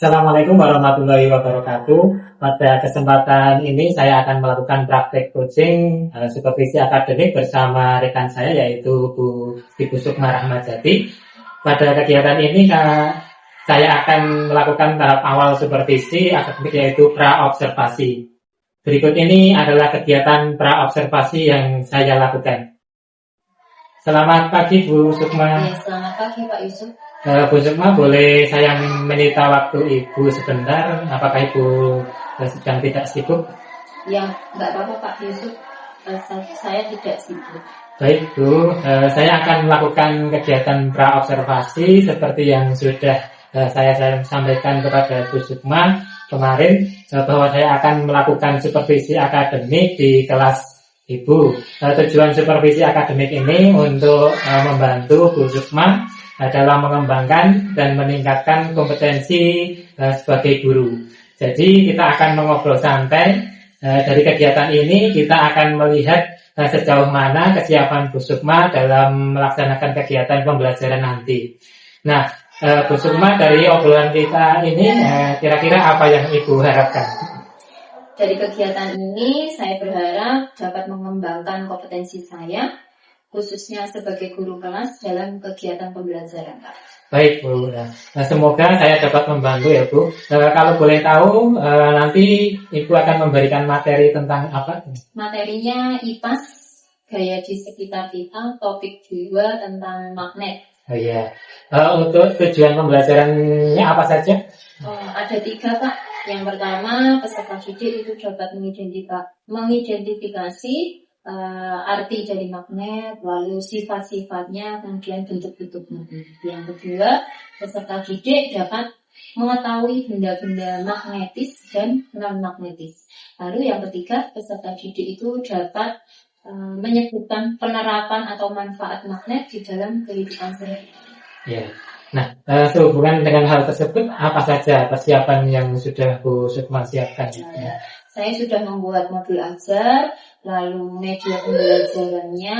Assalamualaikum warahmatullahi wabarakatuh. Pada kesempatan ini saya akan melakukan praktek coaching supervisi akademik bersama rekan saya yaitu Ibu Sukma Rahmajati. Pada kegiatan ini saya akan melakukan tahap awal supervisi akademik yaitu pra-observasi. Berikut ini adalah kegiatan pra-observasi yang saya lakukan. Selamat pagi Bu Sukma. Ya, selamat pagi Pak Yusuf. Bu Sukma, boleh saya menyita waktu Ibu sebentar? Apakah Ibu sedang tidak sibuk? Ya, nggak apa-apa Pak Yusuf. Saya tidak sibuk. Baik Bu, saya akan melakukan kegiatan pra-observasi seperti yang sudah saya sampaikan kepada Bu Sukma kemarin, bahwa saya akan melakukan supervisi akademik di kelas Ibu. Tujuan supervisi akademik ini untuk membantu Bu Sukma dalam mengembangkan dan meningkatkan kompetensi sebagai guru. Jadi kita akan mengobrol santai. Dari kegiatan ini kita akan melihat sejauh mana kesiapan Bu Sukma dalam melaksanakan kegiatan pembelajaran nanti. Nah, Bu Sukma, dari obrolan kita ini kira-kira apa yang Ibu harapkan? Dari kegiatan ini saya berharap dapat mengembangkan kompetensi saya, khususnya sebagai guru kelas dalam kegiatan pembelajaran, Pak. Baik Bu, semoga saya dapat membantu ya Bu. Kalau boleh tahu, nanti Ibu akan memberikan materi tentang apa? Materinya IPAS, gaya di sekitar kita, topik 2 tentang magnet. Oh iya. Untuk tujuan pembelajarannya apa saja? Ada 3 Pak. Yang pertama, peserta didik itu dapat mengidentifikasi arti dari magnet, lalu sifat-sifatnya, kemudian bentuk-bentuk magnet. Yang kedua, peserta didik dapat mengetahui benda-benda magnetis dan non-magnetis. Lalu yang ketiga, peserta didik itu dapat menyebutkan penerapan atau manfaat magnet di dalam kehidupan sehari-hari. Ya. Nah, sehubungan dengan hal tersebut, apa saja persiapan yang sudah Bu Sukma siapkan? Saya sudah membuat modul ajar, lalu media pembelajarannya,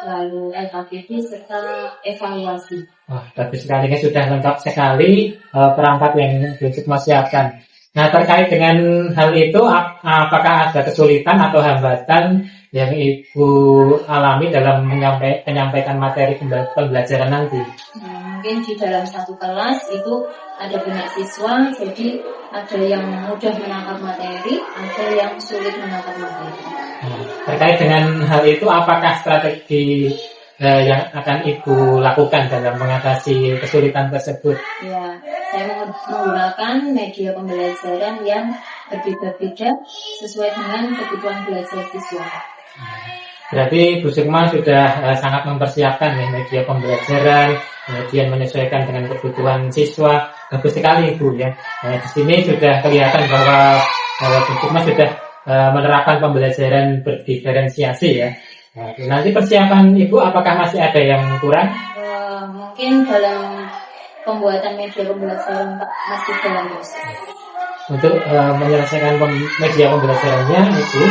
lalu LKPD serta evaluasi. Wah, bagus sekali, ini sudah lengkap sekali perangkat yang Bu Sukma siapkan. Nah, terkait dengan hal itu, apakah ada kesulitan atau hambatan yang Ibu alami dalam menyampaikan materi pembelajaran nanti? Mungkin di dalam satu kelas itu ada banyak siswa, jadi ada yang mudah menangkap materi, ada yang sulit menangkap materi. Terkait dengan hal itu, apakah strategi yang akan Ibu lakukan dalam mengatasi kesulitan tersebut? Ya, saya menggunakan media pembelajaran yang berbeda-beda sesuai dengan kebutuhan belajar siswa. Berarti Bu Sukma sudah sangat mempersiapkan media pembelajaran, kemudian menyesuaikan dengan kebutuhan siswa. Bagus sekali Ibu ya. Di sini sudah kelihatan bahwa Bu Sukma sudah menerapkan pembelajaran berdiferensiasi ya. Nanti persiapan Ibu apakah masih ada yang kurang? Mungkin dalam pembuatan media pembelajaran Pak masih dalam proses. Untuk menyelesaikan media pembelajarannya Ibu,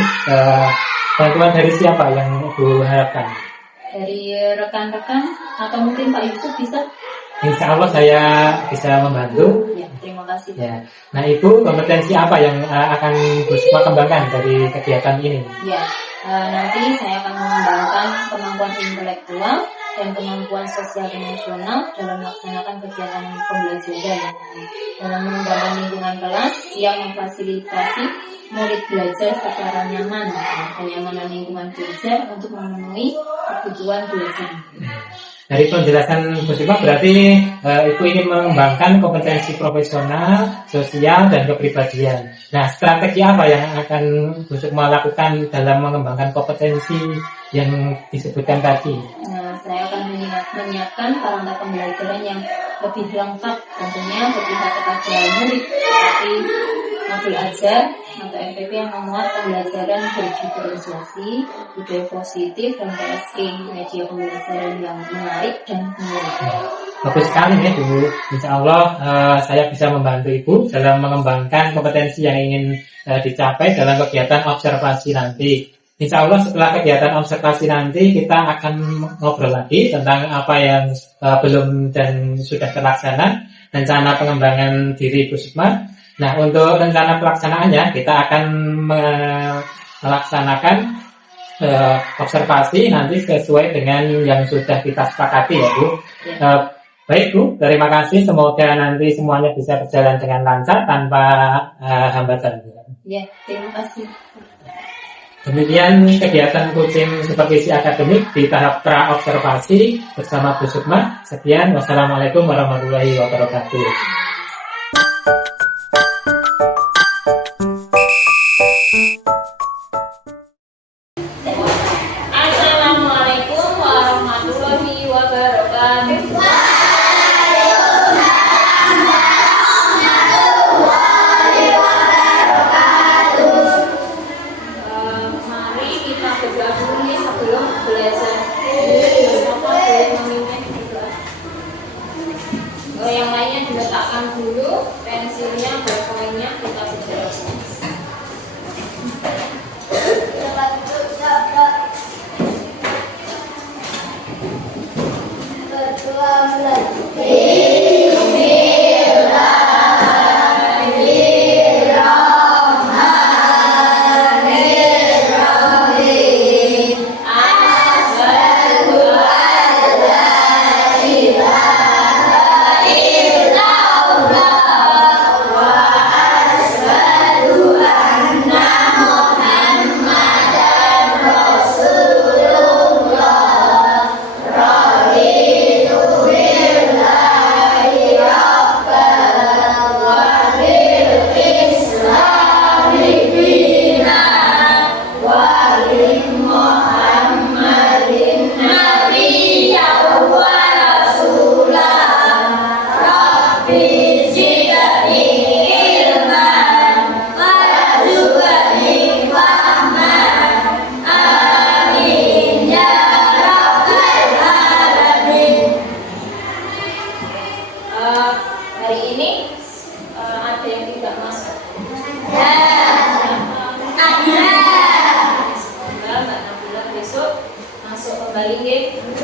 bantuan dari siapa yang Ibu harapkan? Dari rekan-rekan atau mungkin Pak Yusuf bisa? Insya Allah saya bisa membantu. Ya, terima kasih. Ya. Nah Ibu, kompetensi apa yang akan Bu Sukma kembangkan dari kegiatan ini? Ya, nanti saya akan mengembangkan kemampuan intelektual dan kemampuan sosial emosional dalam melaksanakan kegiatan pembelajaran. Dalam mengembangkan lingkungan kelas yang memfasilitasi murid belajar secara nyaman, kenyamanan lingkungan belajar untuk memenuhi kebutuhan belajar. Dari penjelasan Bu Sukma berarti Ibu ingin mengembangkan kompetensi profesional, sosial, dan kepribadian. Nah, strategi apa yang akan Bu Sukma lakukan dalam mengembangkan kompetensi yang disebutkan tadi? Nah, saya akan menyiapkan perangkat pembelajaran yang lebih lengkap, tentunya berpihak kepada murid, seperti modul ajar atau MPP yang memuat pembelajaran berdiferensiasi, budaya positif, dan PSK, media pembelajaran yang menarik dan menyenangkan. Bagus sekali ya Bu. Insya Allah saya bisa membantu Ibu dalam mengembangkan kompetensi yang ingin dicapai dalam kegiatan observasi nanti. Insya Allah setelah kegiatan observasi nanti kita akan ngobrol lagi tentang apa yang belum dan sudah terlaksana. rencana pengembangan diri Bu Sukma. Nah, untuk rencana pelaksanaannya kita akan melaksanakan observasi nanti sesuai dengan yang sudah kita sepakati ya Bu. Baik Bu, terima kasih. Semoga nanti semuanya bisa berjalan dengan lancar tanpa hambatan. Ya, terima kasih. Demikian kegiatan coaching supervisi akademik di tahap pra-observasi bersama Bu Sukma. Sekian, wassalamualaikum warahmatullahi wabarakatuh. Assalamualaikum warahmatullahi wabarakatuh. Mari kita bergabung nih sebelum belajar. Siapa boleh memimpin berdoa? Yang lainnya diletakkan dulu, pensilnya, ballpointnya kita berdoa. Hari ini ada yang tidak masuk. Semoga Mbak Nabila besok masuk kembali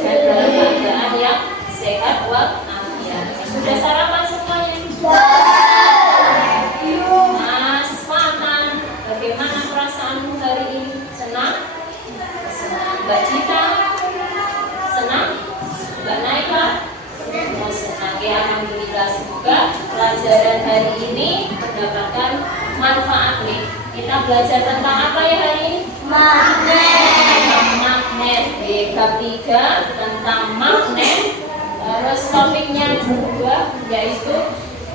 dan dalam keadaan yang sehat walafiat. Sudah sarapan semuanya? Mas Fatan, bagaimana perasaanmu hari ini? Senang? Senang. Mbak Cita? Senang? Mbak Naila? Senang ya, alhamdulillah. Semoga pelajaran hari ini mendapatkan manfaat nih. Kita belajar tentang apa ya hari ini? Magnet. Bab 3 tentang magnet. Terus topiknya kedua yaitu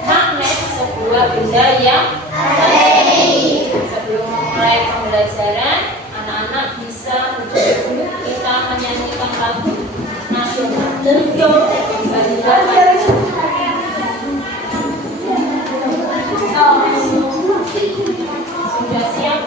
magnet, sebuah benda yang baik. Sebelum memulai pembelajaran, anak-anak bisa dulu kita menyanyikan lagu nasional. Sudah siap?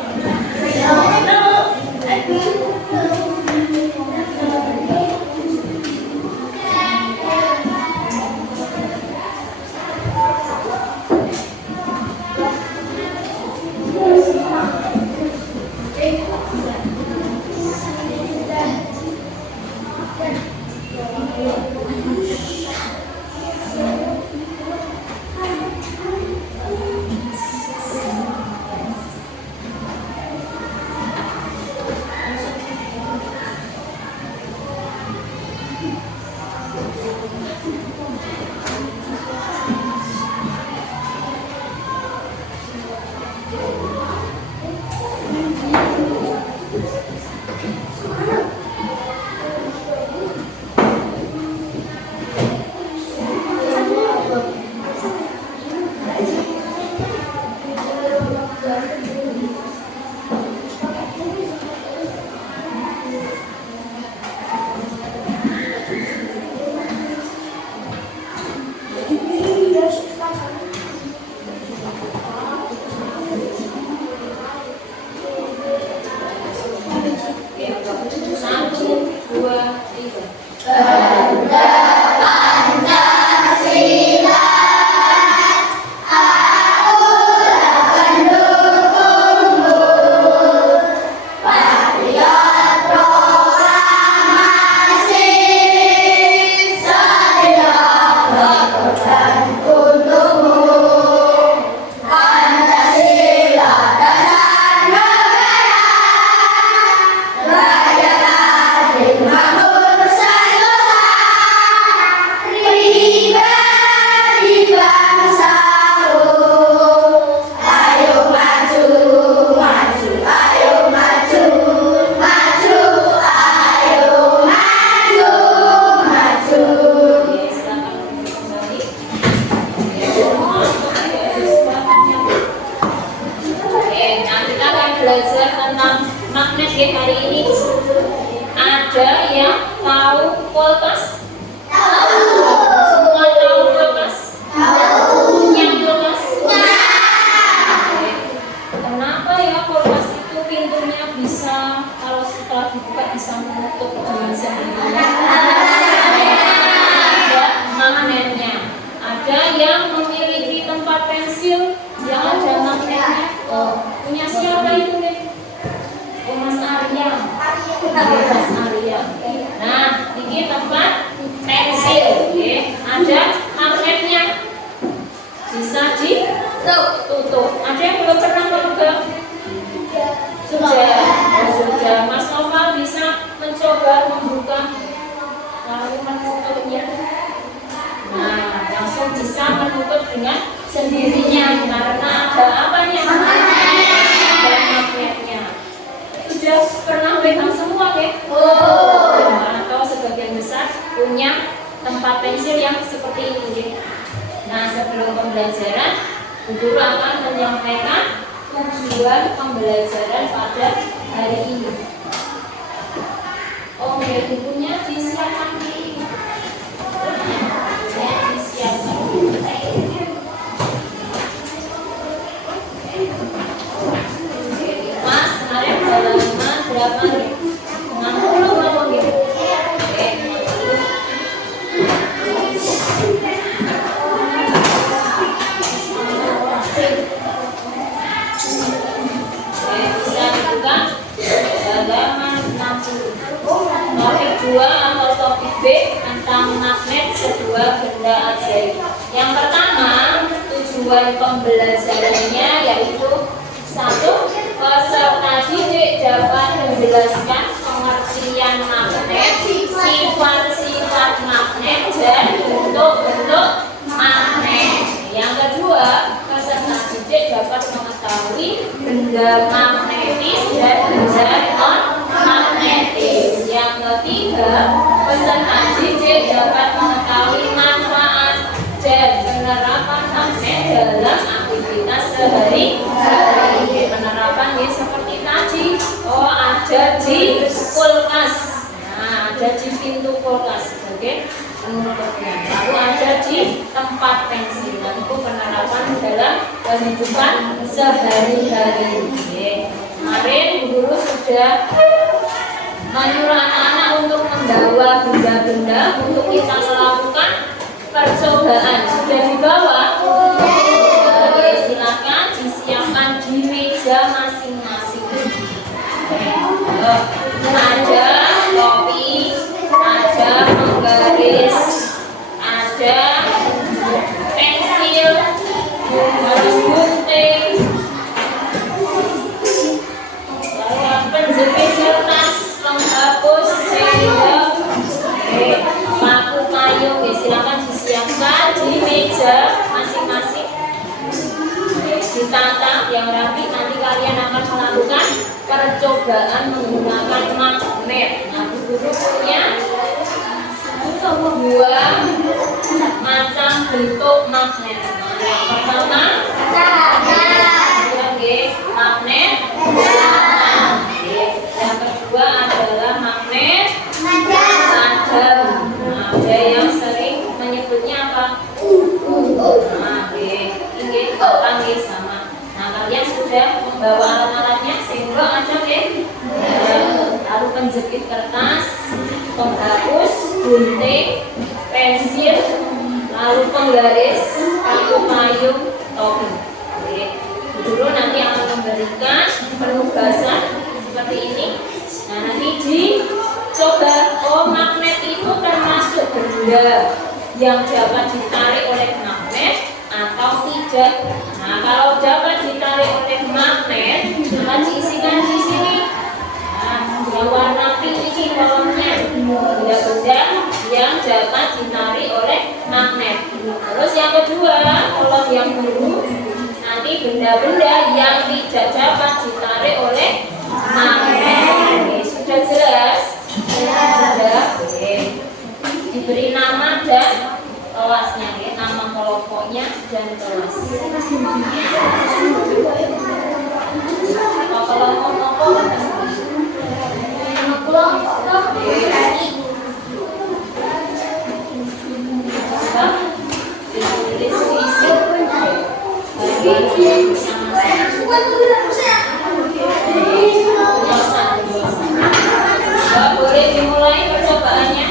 dengan sendirinya karena ada apanya? Ada magnetnya. Sudah pernah pegang semua ya? Atau sebagian besar punya tempat pensil yang seperti ini ya. Nah, sebelum pembelajaran, guru akan menyampaikan tujuan pembelajaran pada hari ini. Ya, bukunya disiapkan di Mas, kemarin halaman berapa nih? 60 berapa gitu? Bisa dibuka halaman 60. Topik 2 atau topik B tentang magnet sebuah benda ajaib. Yang pertama, tujuan pembelajarannya yaitu 1. Peserta didik dapat menjelaskan pengertian magnet, sifat-sifat magnet, dan bentuk-bentuk magnet. Yang kedua, peserta didik dapat mengetahui benda magnetis dan benda non-magnetis. Yang ketiga, peserta didik dapat mengetahui manfaat dan penerapan magnet dalam aktivitas sehari-hari. Penerapan ya seperti tadi, ada di kulkas, nah ada di pintu kulkas sebagai penutupnya, lalu ada di tempat pensil, dan itu penerapan dalam kehidupan sehari-hari. Kemarin guru sudah menyuruh anak-anak untuk membawa benda-benda untuk kita melakukan percobaan. Sudah dibawa? Silakan disiapkan di meja masing-masing. Ada topi, ada penggaris, ada pensil, harus gunting, lalu penjepit kertas, penghapus, sendok, paku payung. Silakan disiapkan di meja masing-masing. Ditata yang rapi, nanti kalian akan melakukan percobaan menggunakan magnet. Nah, guru punya 2 macam bentuk magnet. Yang pertama magnet, yang kedua adalah magnet tajam. Ada yang sering menyebutnya apa? Ini panggil sama. Nah, kalian sudah membawa alat-alatnya, sehingga ada lalu penjepit kertas, penghapus, gunting, pensil, lalu penggaris, paku payung, topi. Guru nanti akan memberikan penugasan seperti ini. Nah, nanti dicoba, magnet itu termasuk benda yang dapat ditarik oleh magnet atau tidak. Nah, kalau dapat ditarik oleh magnet, maka diisikan di sini. Nah, yang warna pink ini kolomnya, benda-benda yang dapat ditarik oleh magnet. Terus yang kedua, kolom yang biru, nanti benda-benda yang tidak dapat ditarik oleh magnet. Sudah jelas? Sudah. Diberi nama dan kelasnya, nama kelompoknya dan kelas. Kalau kelompok boleh dimulai percobaannya.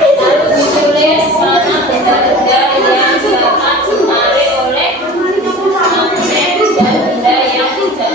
Lalu ditulis mana benda-benda yang dapat ditarik oleh magnet dan benda yang tidak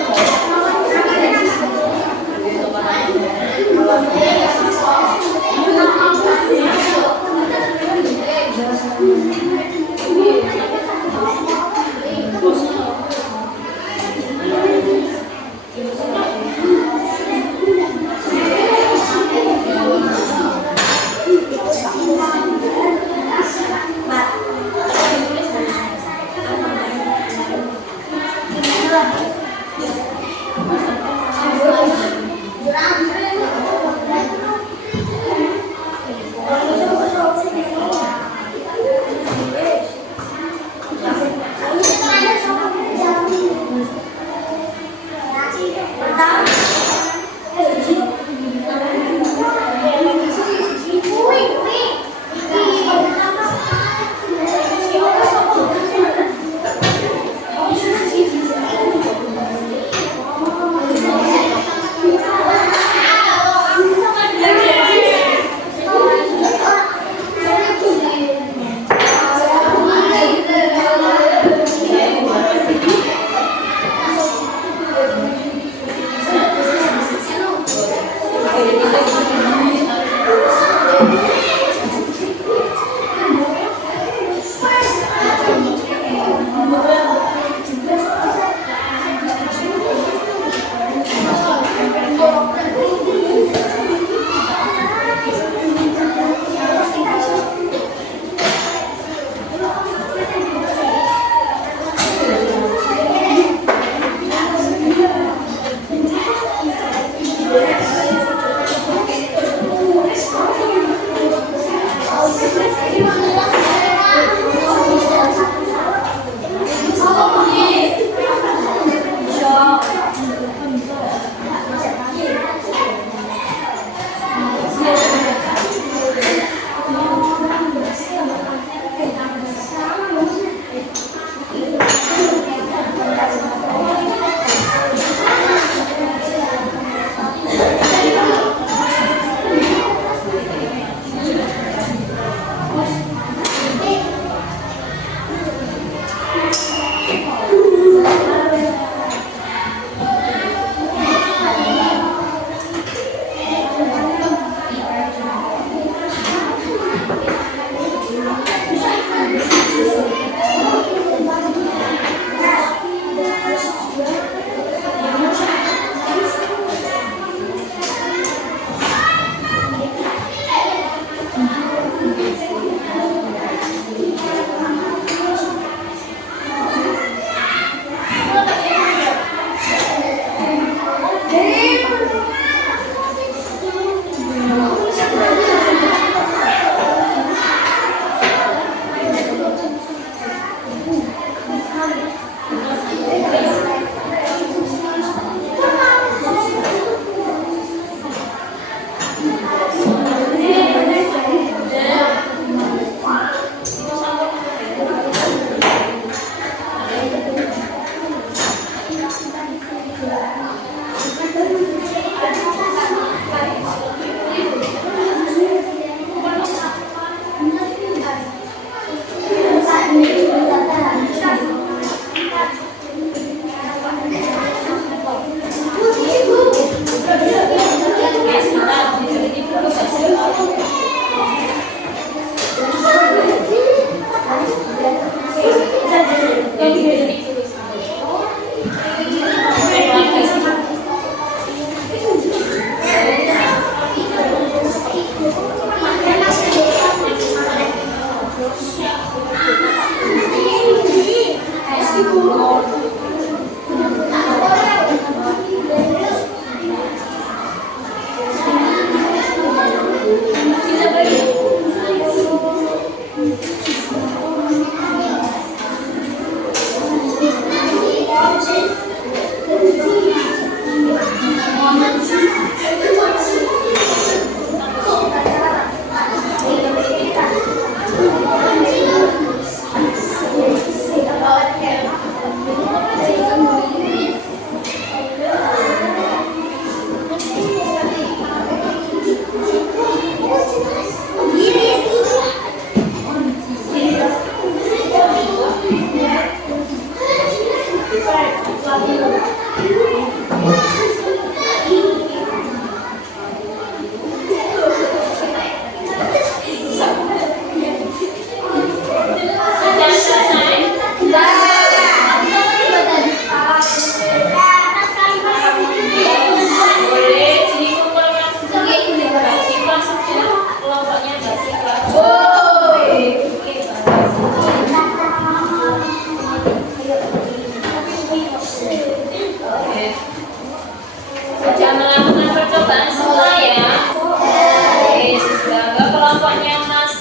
Sudah melakukan percobaan semua ya. Oke, sudah ke kelompoknya Mas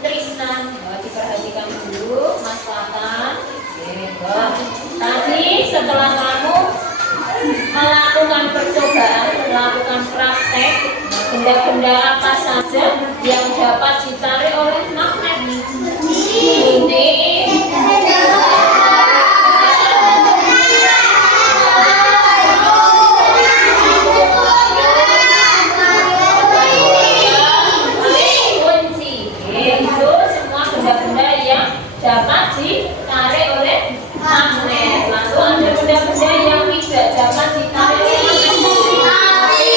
Tristan. Diperhatikan dulu Mas Fatan. Oke, tadi setelah kamu melakukan percobaan, melakukan praktek, benda-benda apa saja yang dapat ditarik oleh magnet? Ini benda-benda yang dapat ditarik oleh magnet. Lalu ada benda-benda yang tidak dapat ditarik oleh magnet.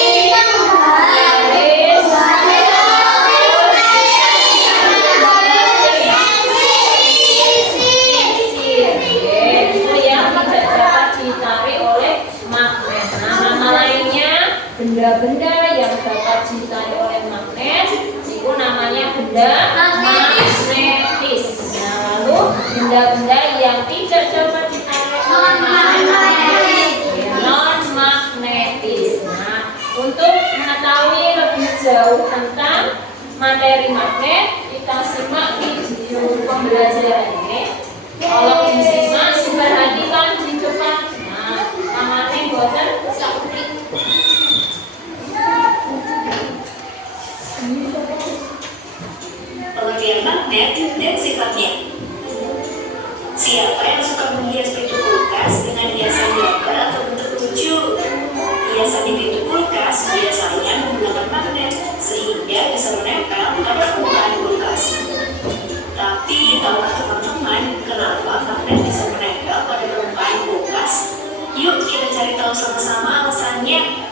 Itu yang tidak dapat ditarik oleh magnet. Nama lainnya benda-benda yang dapat ditarik oleh magnet itu namanya benda magnetis. Nah, lalu benda-benda yang tidak dapat ditarik oleh magnet non magnetis. Nah, untuk mengetahui lebih jauh tentang materi magnet, kita simak video pembelajarannya. Kalau disimak, perhatikan di depan. Nah, namanya boten sakti. Pengertian magnet dan sifatnya. Siapa yang suka menghias pintu kulkas dengan hiasan gambar atau bentuk lucu? Hiasan di pintu kulkas biasanya menggunakan magnet sehingga bisa menempel pada permukaan kulkas. Tapi tahukah teman-teman kenapa magnet bisa menempel pada permukaan kulkas? Yuk kita cari tahu sama-sama alasannya.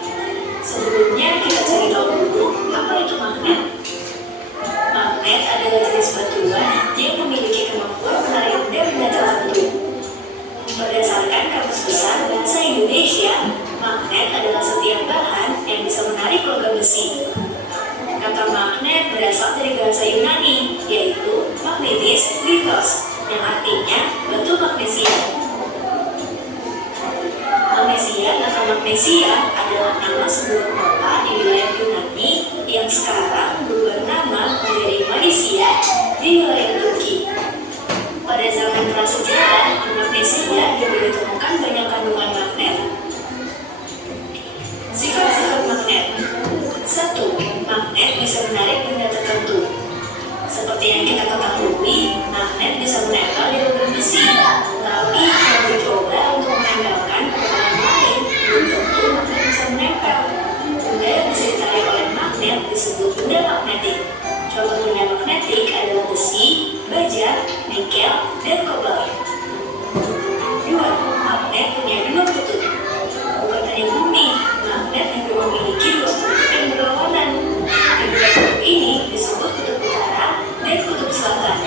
Sebelumnya kita cari tahu dulu apa itu magnet. Magnet adalah jenis batuan yang memiliki kemampuan menarik benda-benda tertentu. Berdasarkan Kamus Besar Bahasa Indonesia, magnet adalah setiap bahan yang bisa menarik logam besi. Kata magnet berasal dari bahasa Yunani, yaitu magnetis lithos, yang artinya batu magnesia. Magnesia atau magnesia adalah nama sebuah kota di wilayah Yunani yang sekarang berubah nama menjadi Malaysia di wilayah Turki. Pada zaman prasejarah, magnesia juga ditemukan banyak kandungan magnet. Sifat-sifat magnet. 1. Magnet bisa menarik benda tertentu. Seperti yang kita ketahui, magnet bisa menempel di logam besi. Tapi kalau dicoba untuk menempelkan ke bahan lain, belum tentu magnet bisa menempel. Benda yang bisa ditarik oleh magnet disebut benda magnetik. Contoh benda magnetik adalah besi, baja, nikel, dan kobalт. 2. Magnet punya dua kutub. Bukan hanya bumi, magnet juga memiliki dua kutub yang berlawanan. Kedua kutub ini disebut kutub utara dan kutub selatan.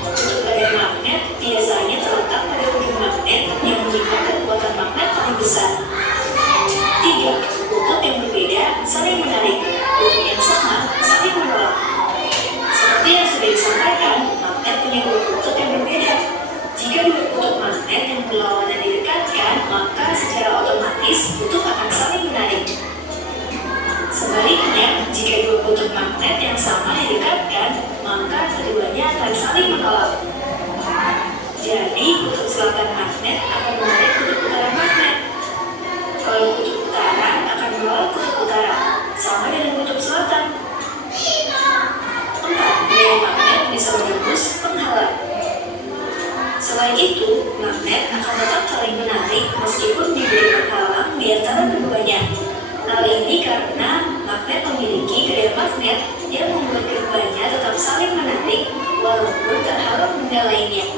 Kutub badan magnet biasanya terletak pada ujung magnet yang memiliki kekuatan magnet paling besar. 3. Kutub yang berbeda saling menarik, kutub yang sama saling menolak. Seperti yang sudah disampaikan, magnet magnet akan menarik kutub utara magnet. Kalau kutub utara akan menolak kutub utara, sama dengan kutub selatan. 4. Gaya magnet bisa menembus penghalang. Selain itu, magnet akan tetap saling menarik meskipun diberi penghalang di antara keduanya. Hal ini karena magnet memiliki gaya magnet yang membuat keduanya tetap saling menarik walaupun terhalang benda lainnya.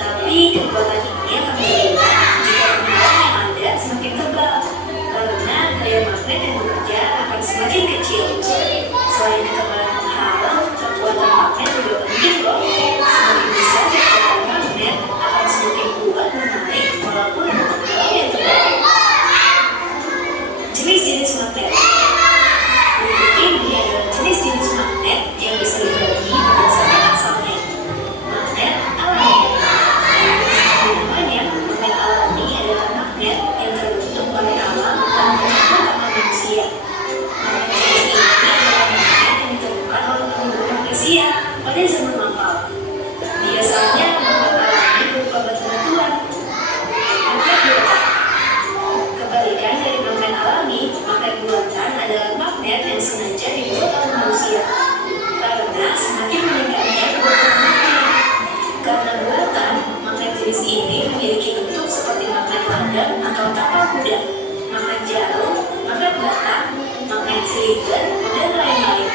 Tapi kekuatan ini akan berkurang jika penghalang yang ada semakin tebal, karena gaya magnet yang bekerja akan semakin kecil. Selain ketebalan penghalang, kekuatan magnet juga penting loh. Semakin besar kekuatan magnet akan semakin kuat menarik walaupun ada penghalang yang tebal. Jenis-jenis magnet. Berikut ini adalah jenis-jenis magnet yang bisa dibagi berdasarkan asalnya. Magnet alami. Seperti namanya, magnet alami adalah magnet yang terbentuk oleh alam dan terbentuk oleh manusia. Magnet jenis ini adalah magnet yang ditemukan oleh penduduk manusia pada zaman lampau. Biasanya magnet alami berupa batu batuan. Magnet buatan. Kebalikan dari magnet alami, magnet buatan adalah magnet yang sengaja dibuat oleh manusia. Karena semakin meningkatnya kebutuhan magnet. Karena buatan, magnet jenis ini memiliki bentuk seperti magnet ladang atau tapal kuda, magnet jarum, magnet bata, magnet silinder, dan lain-lain.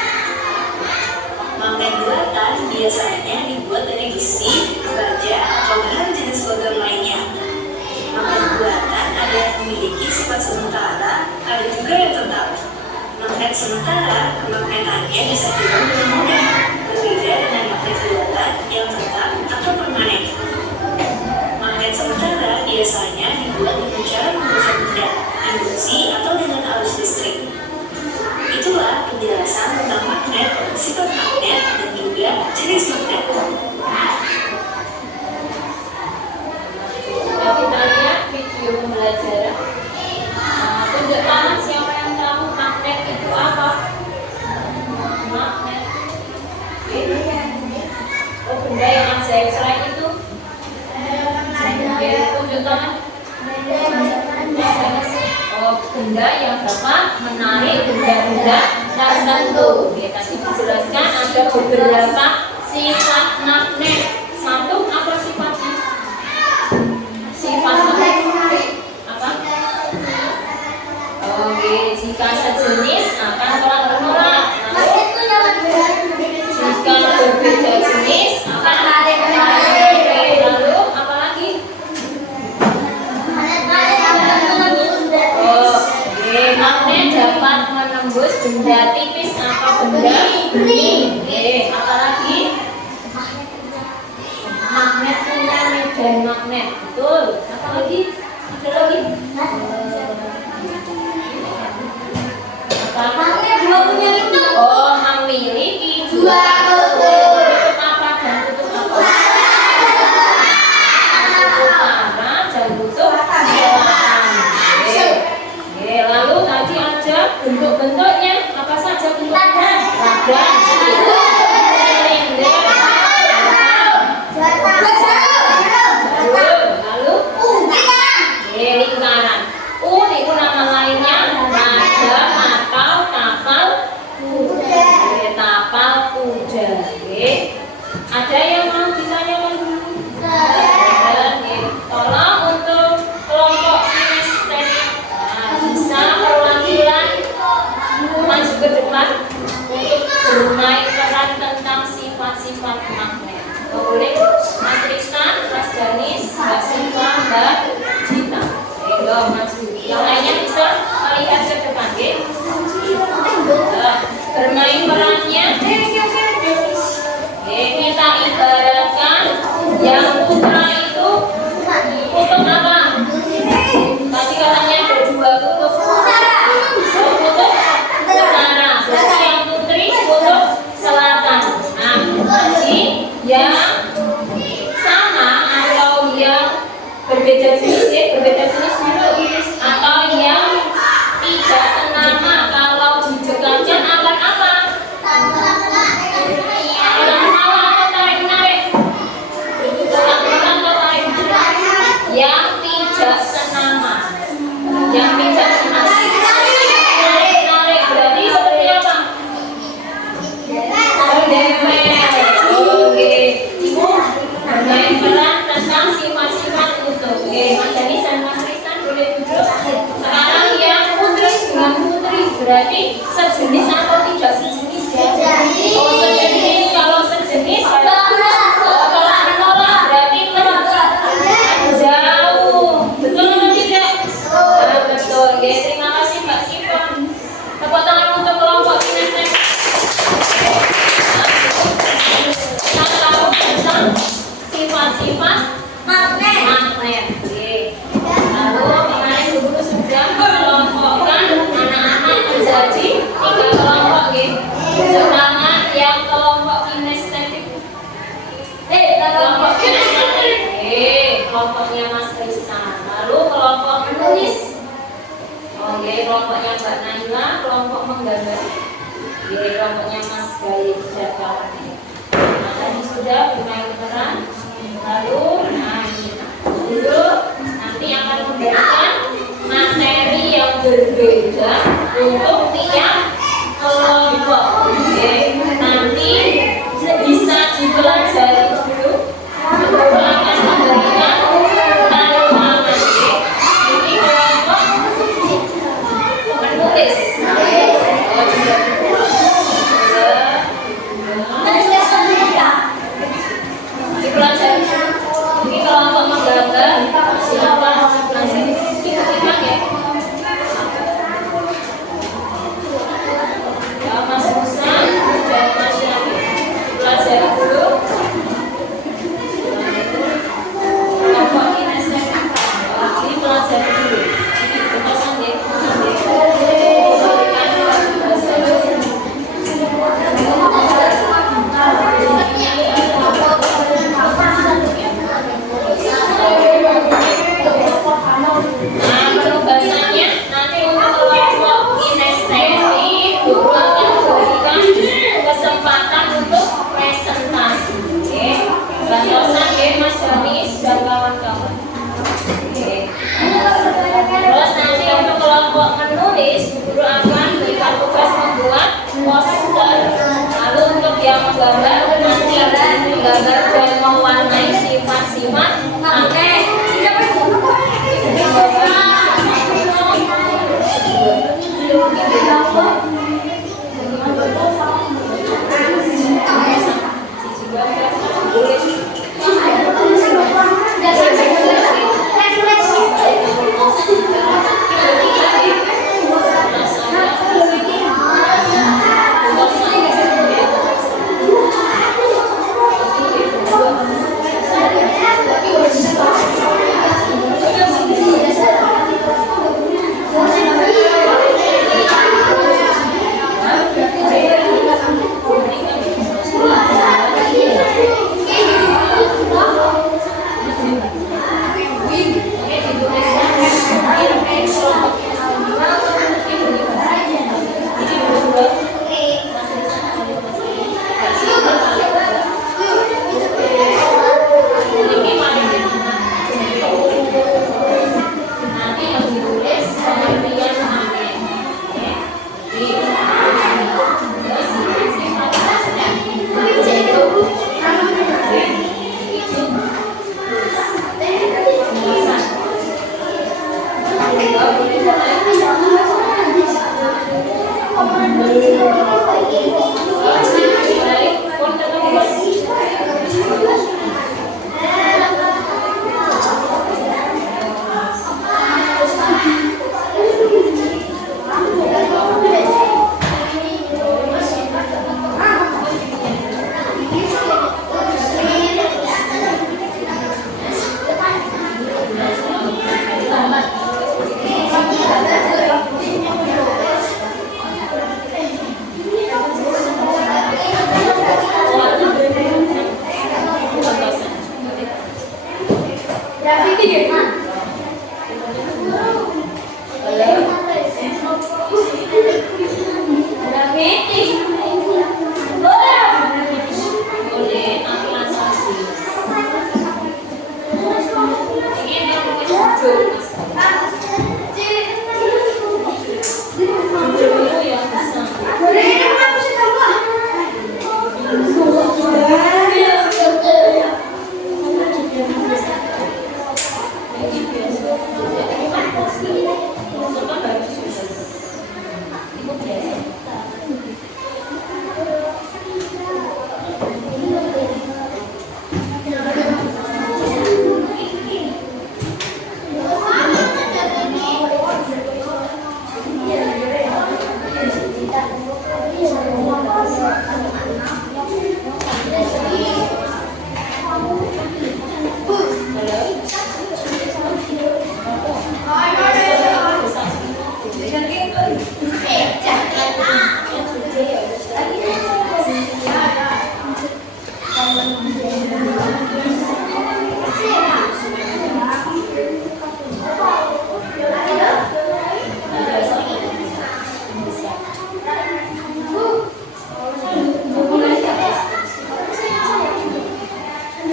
Magnet buatan biasanya dibuat dari besi, baja, atau bahan jenis logam lainnya. Magnet buatan ada yang memiliki sifat sementara, ada juga yang tetap. Magnet sementara, kemagnetannya bisa hilang dengan mudah, berbeda dengan magnet buatan yang tetap atau permanen. Magnet sementara biasanya dibuat dengan cara menggunakan benda, induksi, atau dengan arus listrik. Itulah penjelasan tentang magnet, sifat magnet, dan juga jenis magnet. Kita lihat video pembelajaran. Tunjuk tangan siapa yang tahu magnet itu apa? Magnet. Oh, benda yang ajaib selain itu. Tunjuk tangan. Oh, benda yang dapat menarik benda-benda tertentu. Tadi dijelaskan ada beberapa sifat magnet. Satu, apa sifatnya? Sifat magnet apa? Oke, jika sejenis akan tolak-menolak. Jika berbeda jenis akan tarik menarik. Lalu apa lagi? Oke, magnet dapat menembus benda tipis atau benda bening. Oke, apa lagi? Magnet punya medan magnet, betul. Apa lagi? Ada lagi? Magnet dua punya itu. Oh, memiliki dua kutub apa dan kutub apa? Kutub utara dan kutub selatan. Oke, lalu tadi ada bentuk-bentuknya. Apa saja bentuknya? Ragam, silinder, lingkaran. Itu nama lainnya ragam atau tapal kuda. Tapal kuda. Ada yang mau ditanyakan dulu? Tolong untuk kelompok kinestetik bisa perwakilan maju ke depan untuk bermain peran tentang sifat-sifat magnet. Boleh Mas Tristan, Mas Danis, Mbak Siva, Mbak Gita. Maju. Yang lainnya bisa melihat ke depan, bermain perannya. Kita ibaratkan yang putra itu kutub apa? Tadi katanya ada dua kutub. Kutub utara. Berarti yang putri kutub selatan. Nah, tadi yang sama atau yang berbeda jenis atau yang tidak senama kalau didekatkan akan apa? Orang salah atau tarik menarik? Tarik atau tarik menarik? sifat-sifat magnet. Oke. Lalu kemarin guru sudah mengelompokkan anak-anak menjadi 3 kelompok. Pertama yang kelompok kinestetik. Kelompok kinestetik. Kelompoknya Mas Rizal. Lalu kelompok menulis. Oke, kelompoknya Mbak Naila, kelompok menggambar. Kelompoknya Mas Gali dan kawannya. Nah, tadi sudah bermain peran. Lalu, dulu nanti akan memberikan materi yang berbeda untuk tiap kelompok. Oke, nanti bisa dipelajari dulu. Dulu akan memberikan tantangan. Ini kelompok menulis. Dipelajari. Ini kelompok menggambar. Silakan nanti ikut-ikut ya. Ya, Mas Musa dan Mas Syami pelajari dulu. Kelompok kinestetik. Ini pelajari dulu. Ini kosong ya. Nah, penugasannya nanti untuk kelompok kinestetik guru akan memberikan kesempatan untuk presentasi. Oke, bantosan ya Mas Damis dan kawan-kawan. Oke. Terus nanti untuk kelompok menulis guru akan berikan tugas membuat poster. Lalu untuk yang menggambar nanti menggambar dan mewarnai sifat-sifat magnet.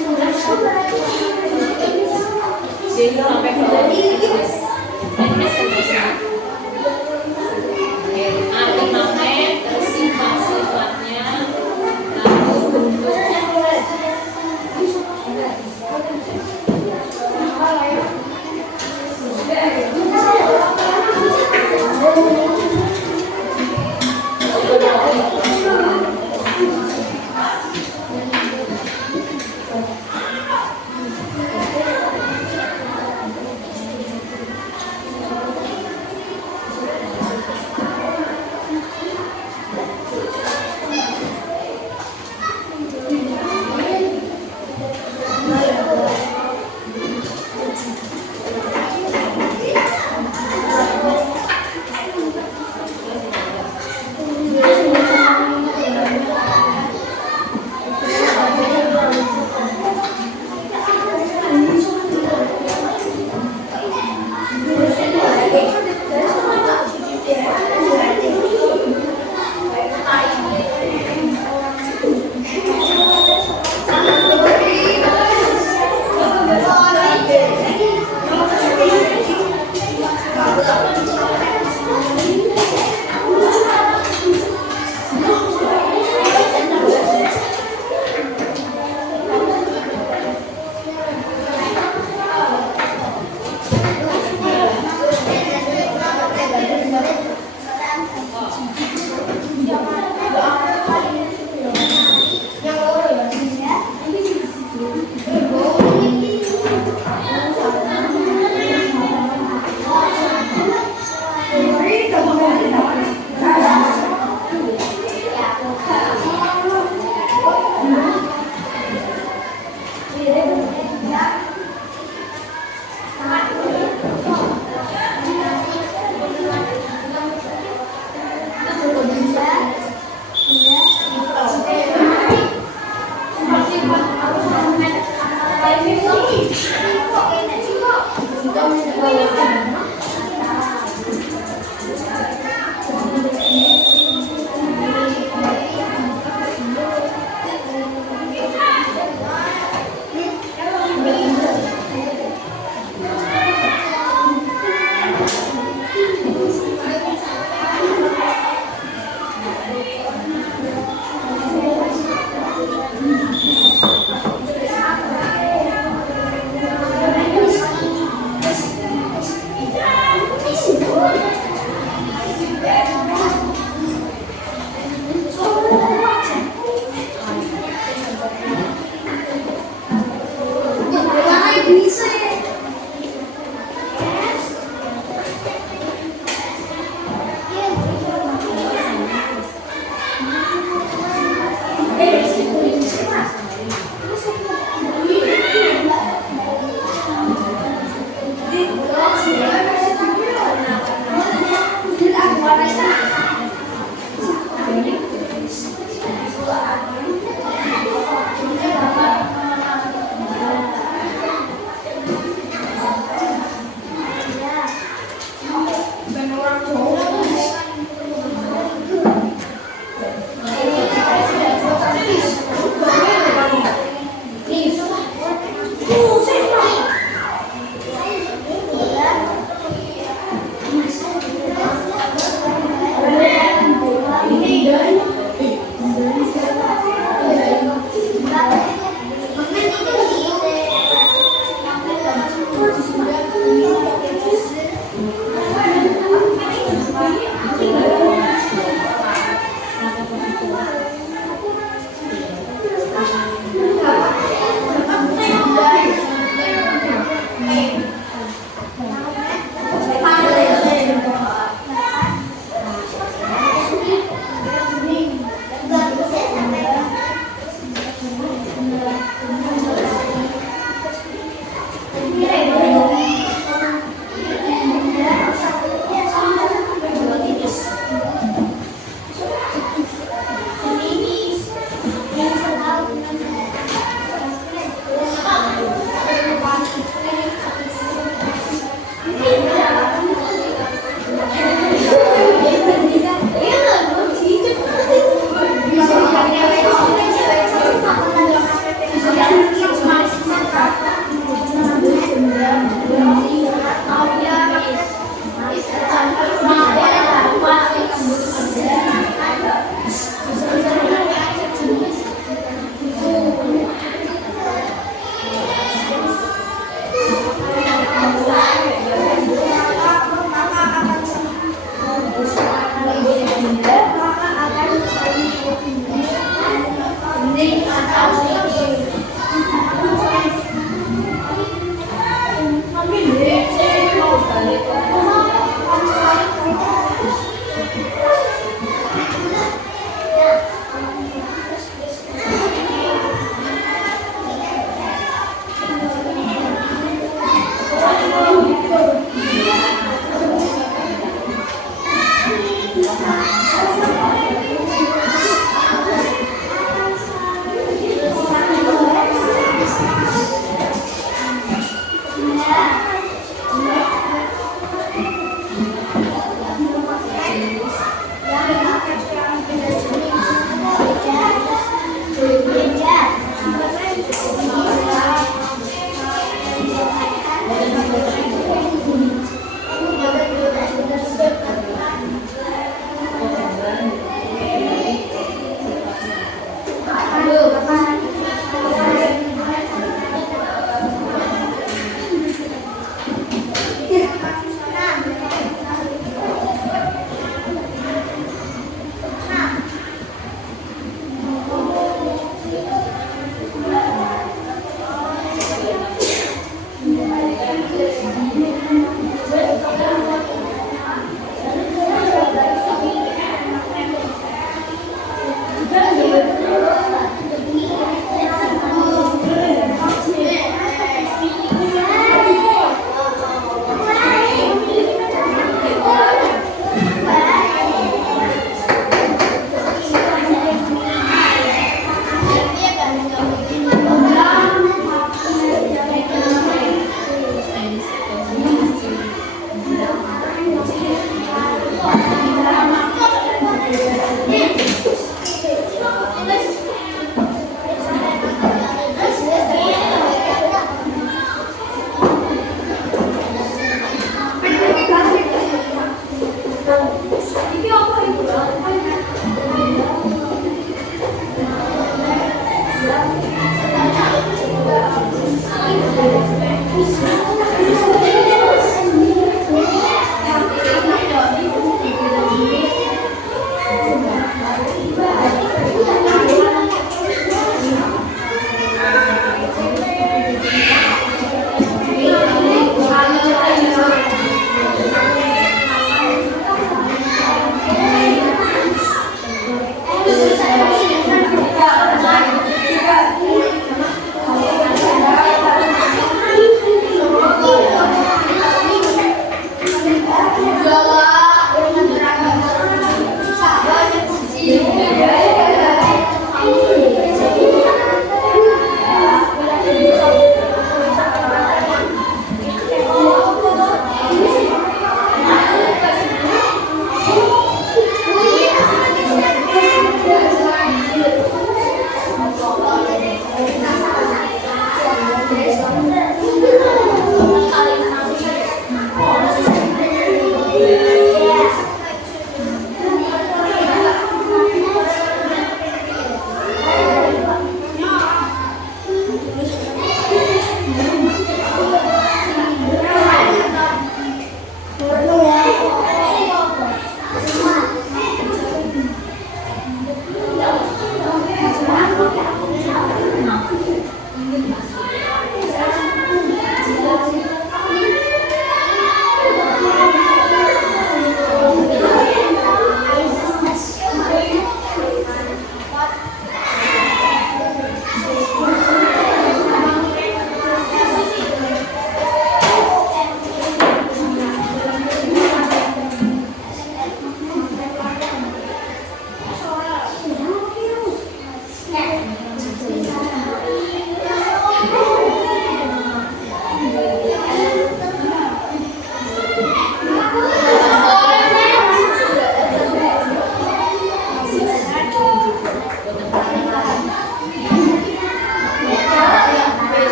Jadi sampai ke arti magnet, terus sifat-sifatnya, lalu bentuknya.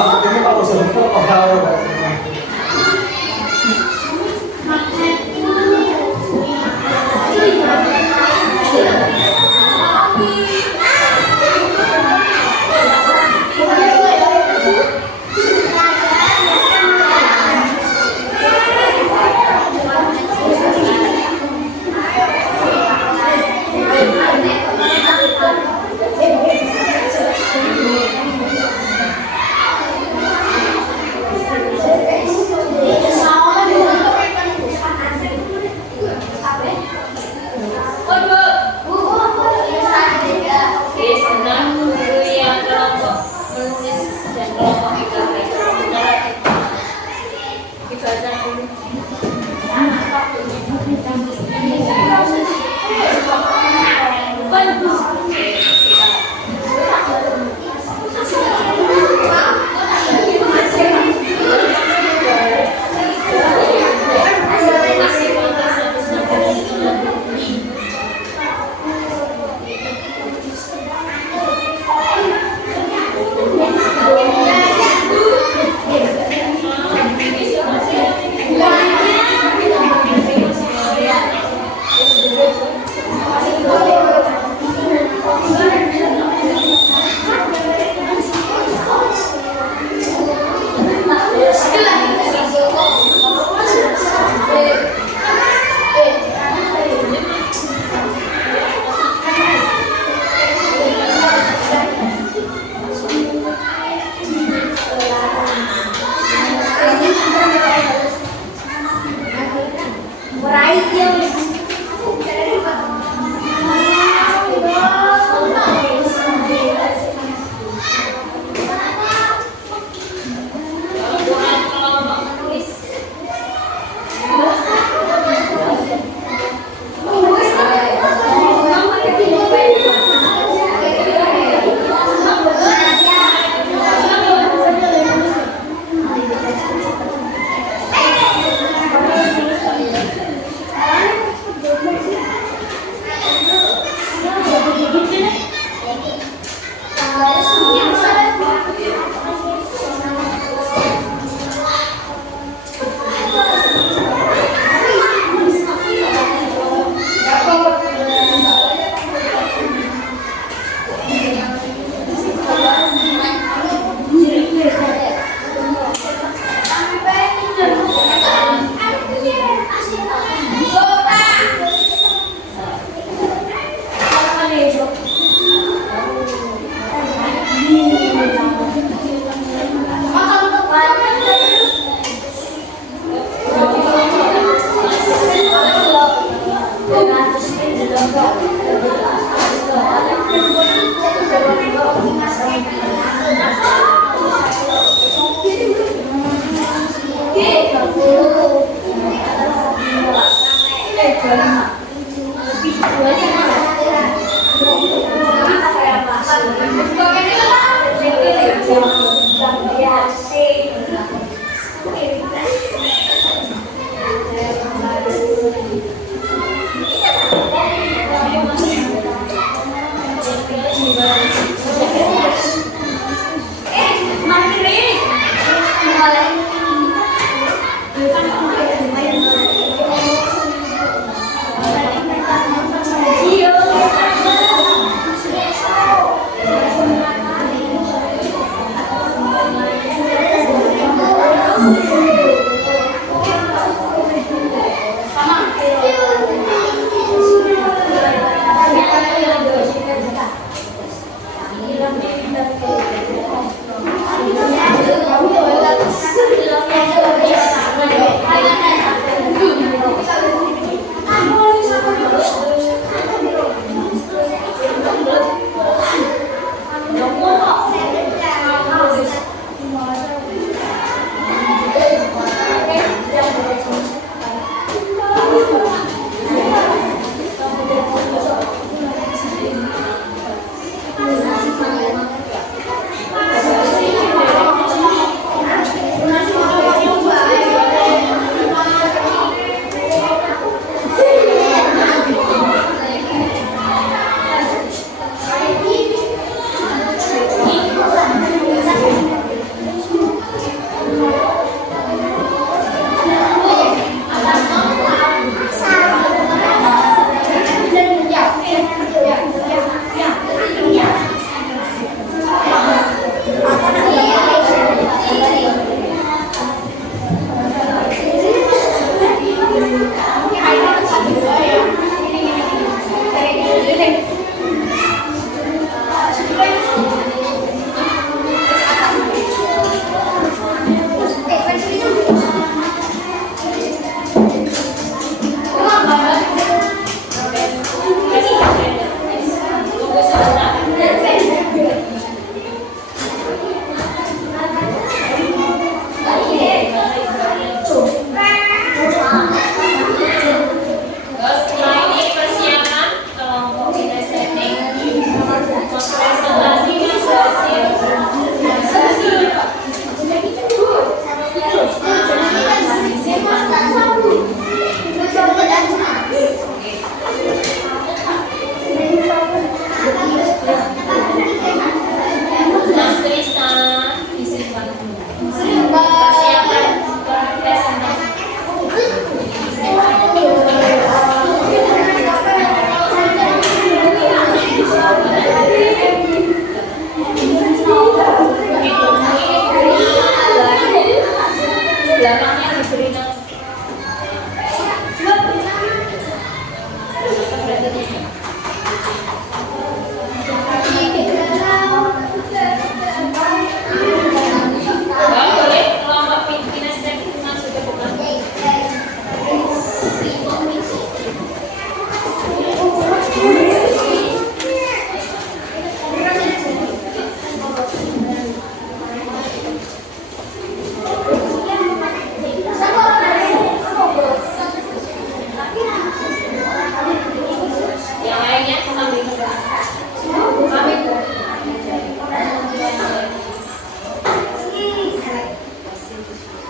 ini kalau sebentar kalau senang guru yang kelompok menulis dan kelompok dibaca dulu.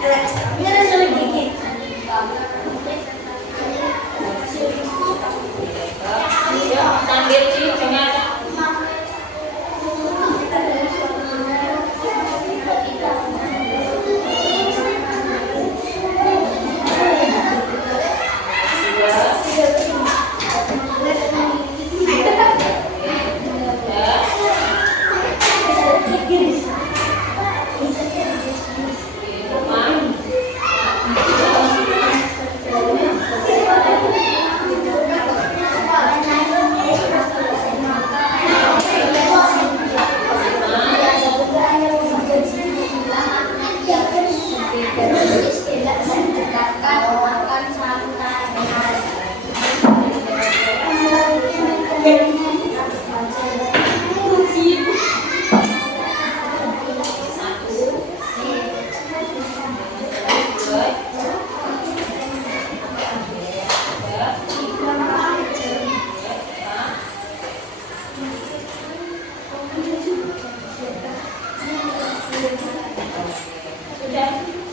Sambil di dengan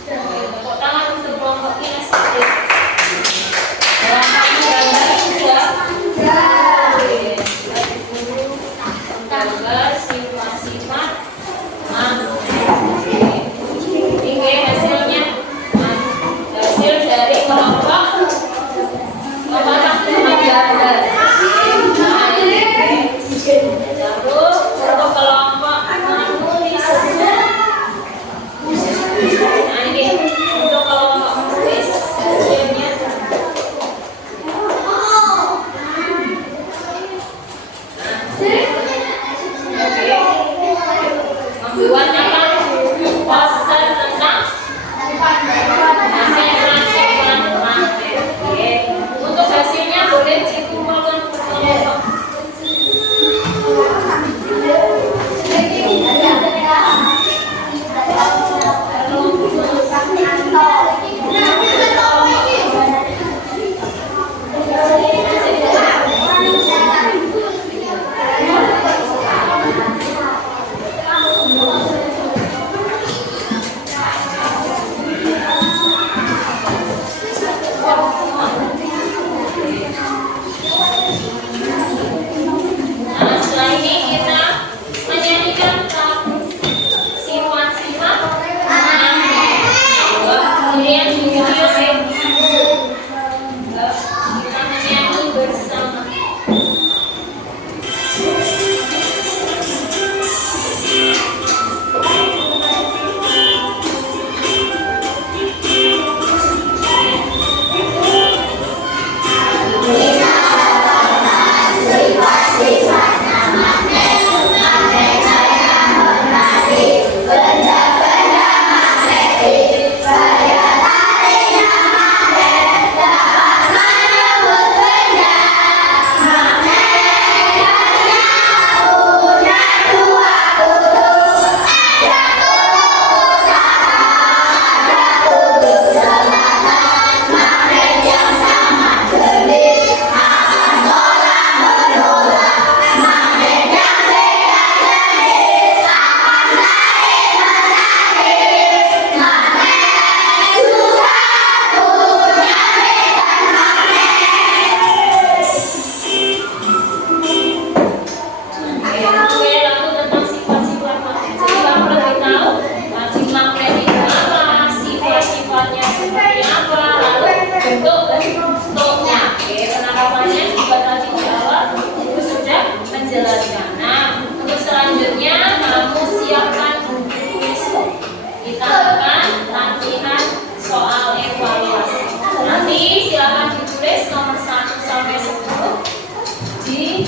tepuk tangan untuk kelompok kinestetik. Kelompok gambar sudah gambar sifat-sifat ini hasilnya hasil dari kelompok gambar. Lalu untuk kelompok menulis. Nah ini untuk kelompok menulis hasilnya. Membuat apa? Poster tentang masing-masing magnet. Untuk hasilnya boleh dikumpulkan ke kelompok. Nah, setelah ini kita menyanyikan sifat-sifat kemudian di video kita menyanyi bersama.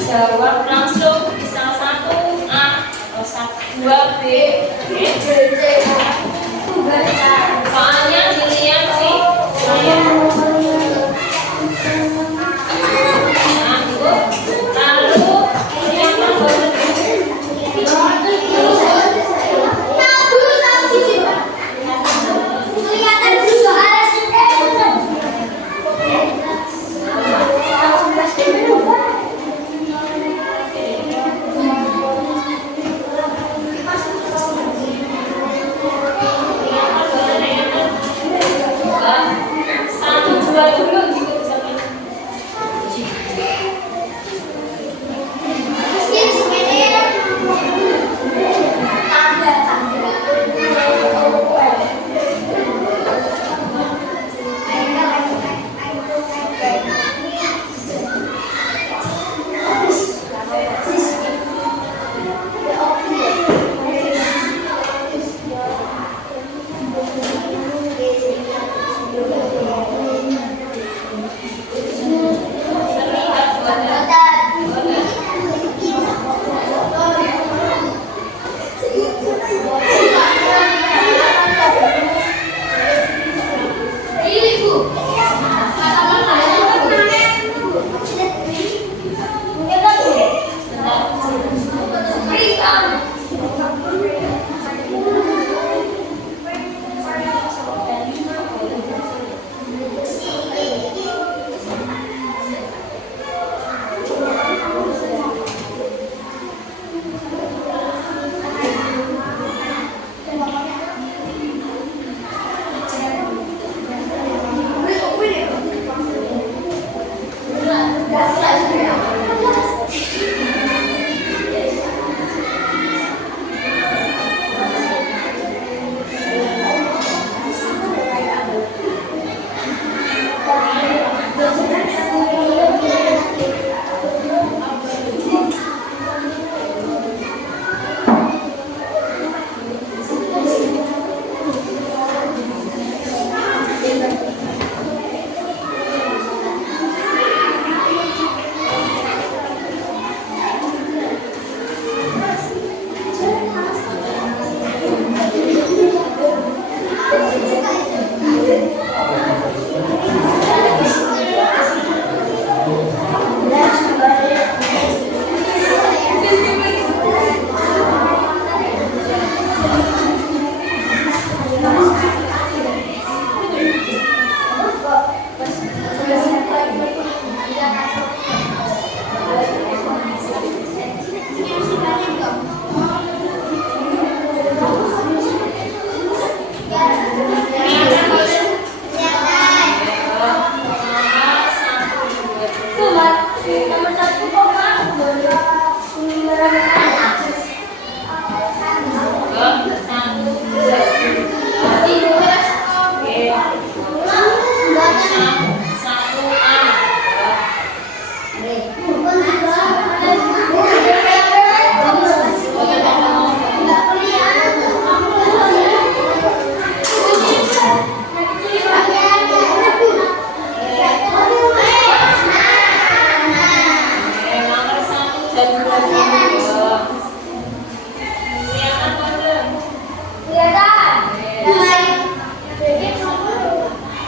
Jawab langsung di salah satu A atau 2B. Soalnya dilihat sih saya. Lalu yang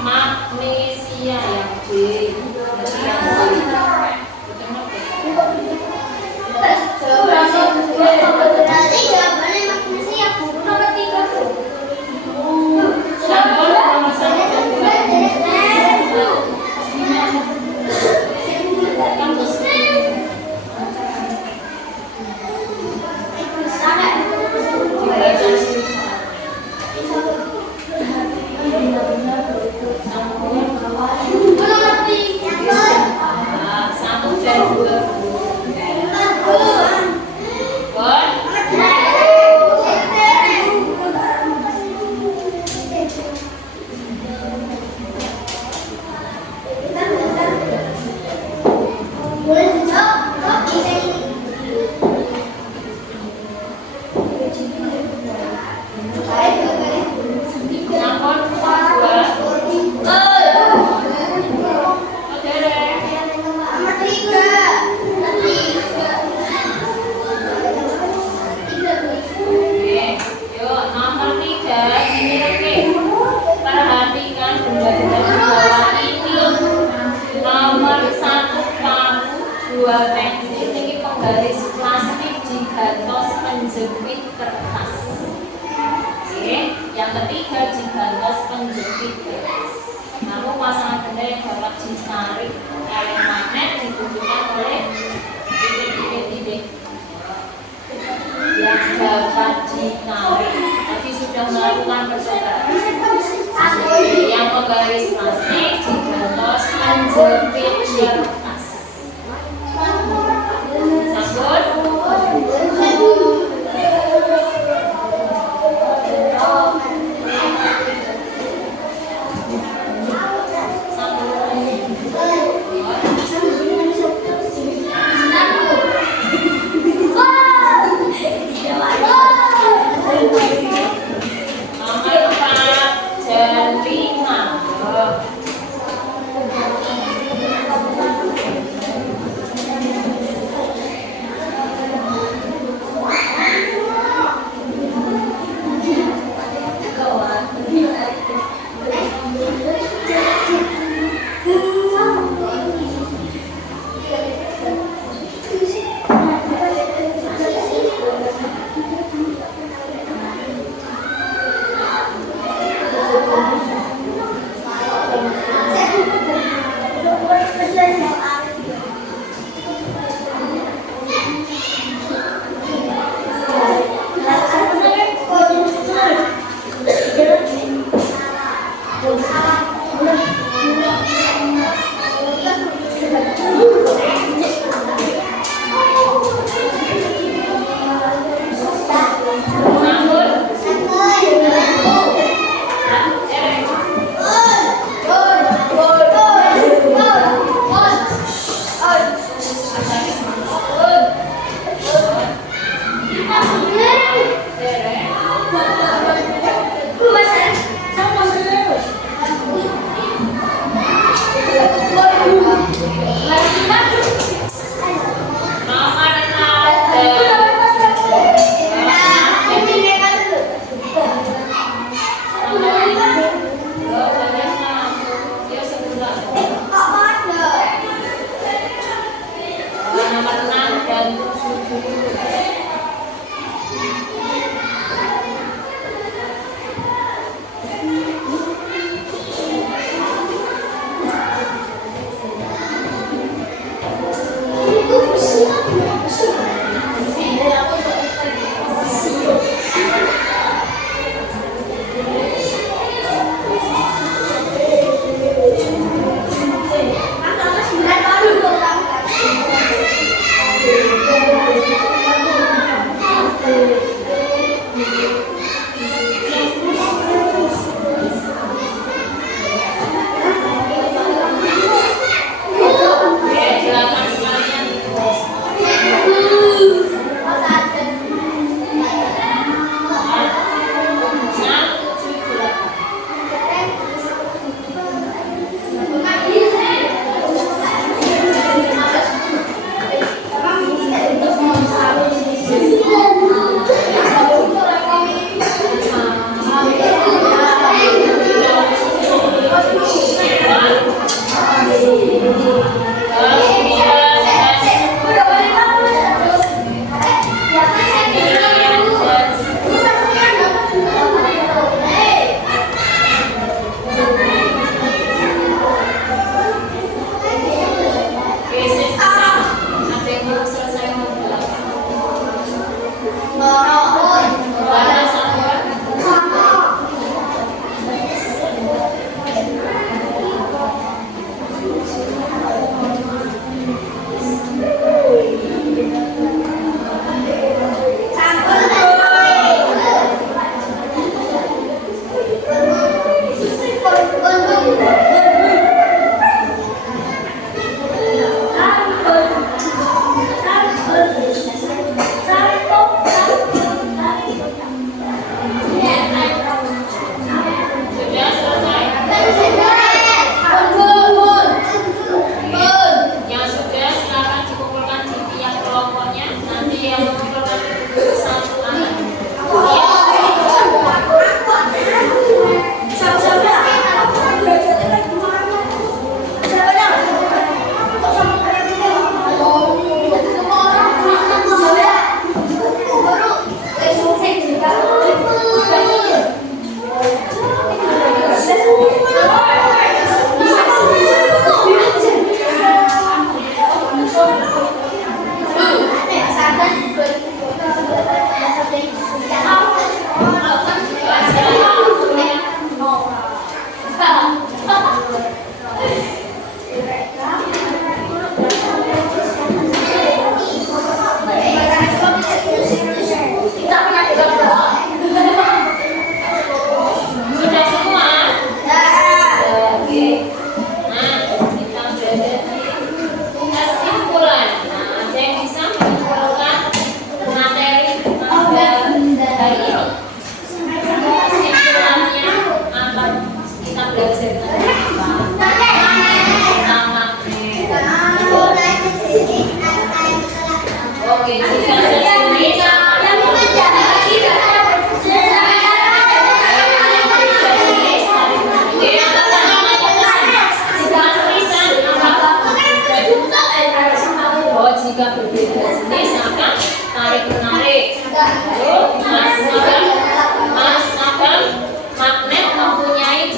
Magnesia yang B. Pensil ini penggaris plastik digantos penjepit kertas. Oke, yang ketiga digantos penjepit kertas. Lalu pasangan benda yang dapat ditarik oleh magnet ditunjukkan oleh titik-titik yang dapat ditarik. Tadi sudah melakukan percobaan. Yang penggaris plastik digantos penjepit kertas.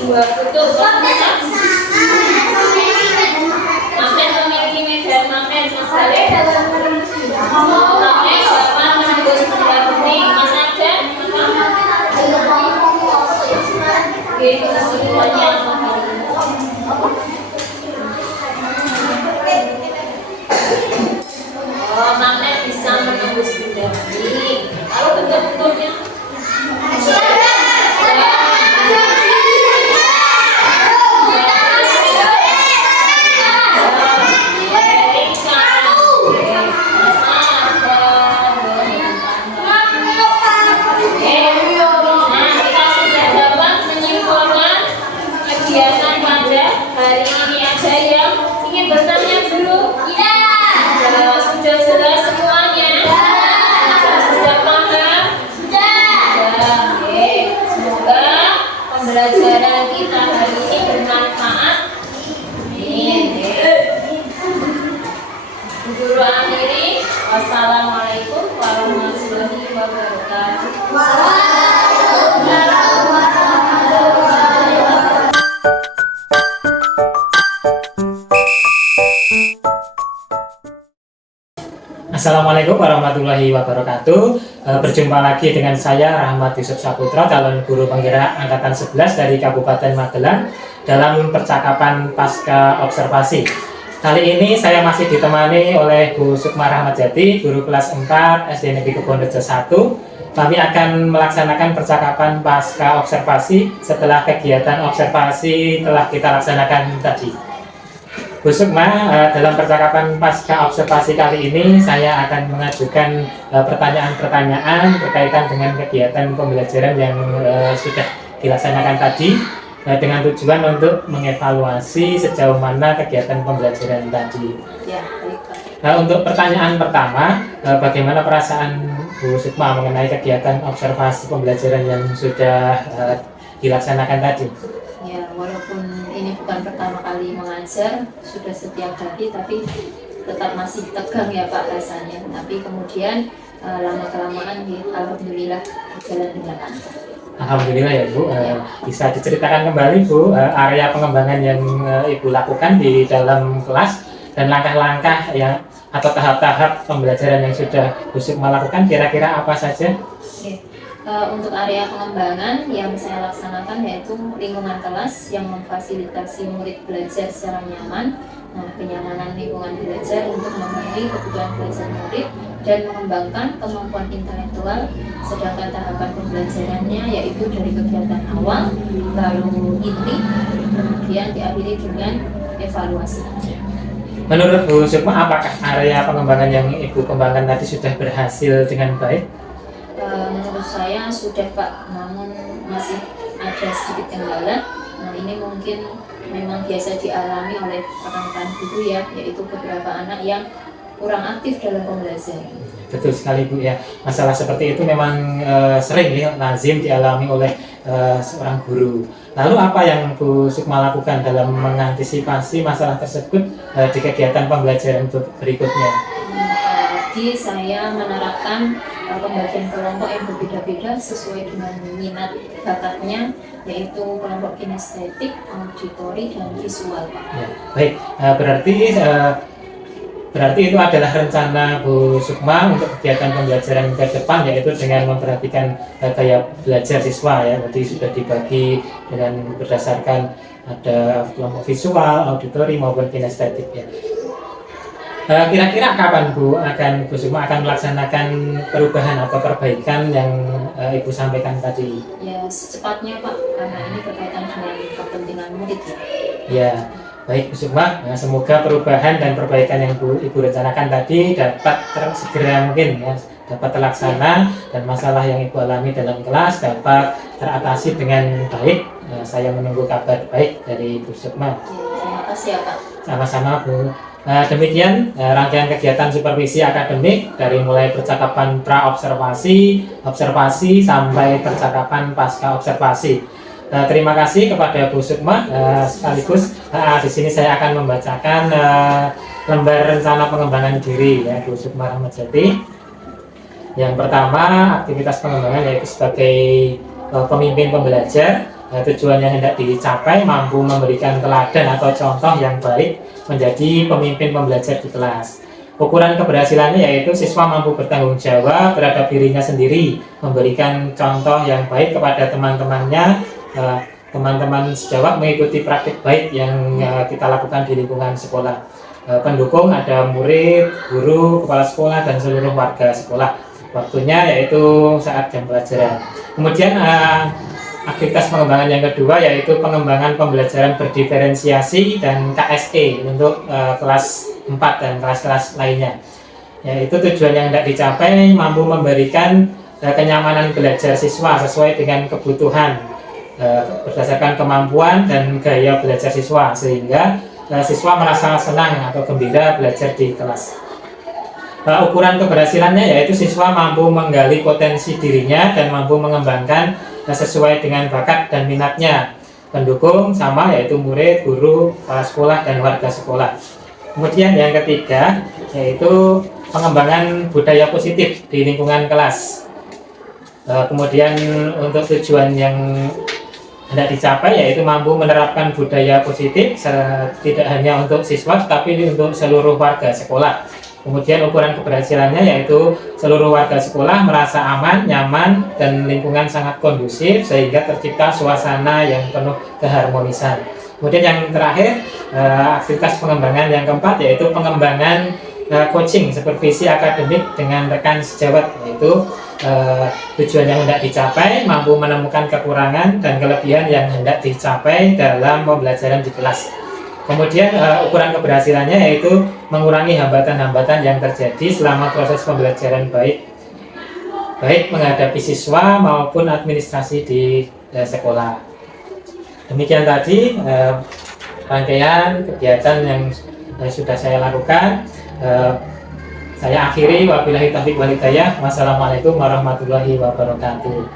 dua kutub magnet memiliki medan magnet misalnya magnet dapat menembus benda bening mana ada oke kesimpulannya magnet bisa menembus benda bening lalu bentuk-bentuknya kegiatan pada hari ini ada yang ingin bertanya dulu? Iya. Sudah jelas semuanya? Sudah paham? Sudah. Oke. Semoga pembelajaran kita hari ini bermanfaat. Amin. Guru akhiri. Wassalamualaikum warahmatullahi wabarakatuh. Assalamualaikum warahmatullahi wabarakatuh. Berjumpa lagi dengan saya Rahmat Yusuf Saputra, calon guru penggerak angkatan 11 dari Kabupaten Magelang dalam percakapan pasca observasi. Kali ini saya masih ditemani oleh Bu Sukma Rahmajati, guru kelas 4 SD Negeri Kebonrejo 1. Kami akan melaksanakan percakapan pasca observasi setelah kegiatan observasi telah kita laksanakan tadi. Bu Sukma, dalam percakapan pasca observasi kali ini saya akan mengajukan pertanyaan-pertanyaan berkaitan dengan kegiatan pembelajaran yang sudah dilaksanakan tadi dengan tujuan untuk mengevaluasi sejauh mana kegiatan pembelajaran tadi. Ya, baik Pak. Nah, untuk pertanyaan pertama, bagaimana perasaan Bu Sukma mengenai kegiatan observasi pembelajaran yang sudah dilaksanakan tadi? Ya, walaupun ini bukan pertama kali mengajar, sudah setiap hari, tapi tetap masih tegang ya Pak rasanya. Tapi kemudian lama-kelamaan alhamdulillah berjalan dengan lancar. Alhamdulillah ya Bu. Bisa diceritakan kembali Bu area pengembangan yang Ibu lakukan di dalam kelas dan langkah-langkah yang atau tahap-tahap pembelajaran yang sudah Bu Sukma lakukan kira-kira apa saja? Oke. Untuk area pengembangan yang saya laksanakan yaitu lingkungan kelas yang memfasilitasi murid belajar secara nyaman. Nah, kenyamanan lingkungan belajar untuk memenuhi kebutuhan belajar murid dan mengembangkan kemampuan intelektual. Sedangkan tahapan pembelajarannya yaitu dari kegiatan awal, lalu inti, kemudian diakhiri dengan evaluasi. Menurut Bu Sukma, apakah area pengembangan yang Ibu kembangkan tadi sudah berhasil dengan baik? Menurut saya sudah Pak, namun masih ada sedikit kendala. Nah, ini mungkin memang biasa dialami oleh rekan-rekan guru ya, yaitu beberapa anak yang kurang aktif dalam pembelajaran. Betul sekali Bu ya, masalah seperti itu memang sering ya lazim dialami oleh seorang guru. Lalu apa yang Bu Sukma lakukan dalam mengantisipasi masalah tersebut di kegiatan pembelajaran berikutnya? Jadi saya menerapkan pembagian kelompok yang berbeda-beda sesuai dengan minat bakatnya, yaitu kelompok kinestetik, auditori, dan visual. Ya, baik, berarti itu adalah rencana Bu Sukma untuk kegiatan pembelajaran ke depan, yaitu dengan memperhatikan gaya belajar siswa ya. Jadi sudah dibagi dengan berdasarkan ada kelompok visual, auditori maupun kinestetik ya. Kira-kira kapan Bu Sukma akan melaksanakan perubahan atau perbaikan yang Ibu sampaikan tadi? Ya secepatnya Pak, karena ini berkaitan dengan kepentingan murid ya. Ya, baik Bu Sukma, semoga perubahan dan perbaikan yang Ibu rencanakan tadi dapat segera mungkin ya, dapat terlaksana dan masalah yang Ibu alami dalam kelas dapat teratasi dengan baik. Saya menunggu kabar baik dari Bu Sukma. Terima kasih ya Pak. Sama-sama Bu. Demikian rangkaian kegiatan supervisi akademik dari mulai percakapan pra-observasi, observasi sampai percakapan pasca observasi. Terima kasih kepada Bu Sukma. Sekaligus di sini saya akan membacakan lembar rencana pengembangan diri ya Bu Sukma Rahmajati. Yang pertama, aktivitas pengembangan yaitu sebagai pemimpin pembelajar. tujuan yang hendak dicapai mampu memberikan teladan atau contoh yang baik menjadi pemimpin pembelajar di kelas. Ukuran keberhasilannya yaitu siswa mampu bertanggung jawab terhadap dirinya sendiri, memberikan contoh yang baik kepada teman-temannya, teman-teman sejawat mengikuti praktik baik yang kita lakukan di lingkungan sekolah. Pendukung ada murid, guru, kepala sekolah, dan seluruh warga sekolah. Waktunya yaitu saat jam pelajaran. Kemudian aktivitas pengembangan yang kedua yaitu pengembangan pembelajaran berdiferensiasi dan KSE untuk kelas 4 dan kelas-kelas lainnya. Yaitu tujuan yang hendak dicapai mampu memberikan kenyamanan belajar siswa sesuai dengan kebutuhan berdasarkan kemampuan dan gaya belajar siswa sehingga siswa merasa senang atau gembira belajar di kelas. Ukuran keberhasilannya yaitu siswa mampu menggali potensi dirinya dan mampu mengembangkan sesuai dengan bakat dan minatnya. Pendukung sama yaitu murid, guru, kepala sekolah, dan warga sekolah. Kemudian yang ketiga yaitu pengembangan budaya positif di lingkungan kelas. Kemudian untuk tujuan yang hendak dicapai yaitu mampu menerapkan budaya positif tidak hanya untuk siswa tapi untuk seluruh warga sekolah. Kemudian ukuran keberhasilannya yaitu seluruh warga sekolah merasa aman, nyaman, dan lingkungan sangat kondusif sehingga tercipta suasana yang penuh keharmonisan. Kemudian yang terakhir aktivitas pengembangan yang keempat yaitu pengembangan coaching supervisi akademik dengan rekan sejawat, yaitu tujuan yang hendak dicapai mampu menemukan kekurangan dan kelebihan yang hendak dicapai dalam pembelajaran di kelas. Kemudian ukuran keberhasilannya yaitu mengurangi hambatan-hambatan yang terjadi selama proses pembelajaran baik menghadapi siswa maupun administrasi di sekolah. Demikian tadi rangkaian kegiatan yang sudah saya lakukan. Saya akhiri, wabillahi taufiq wal hidayah. Wassalamualaikum warahmatullahi wabarakatuh.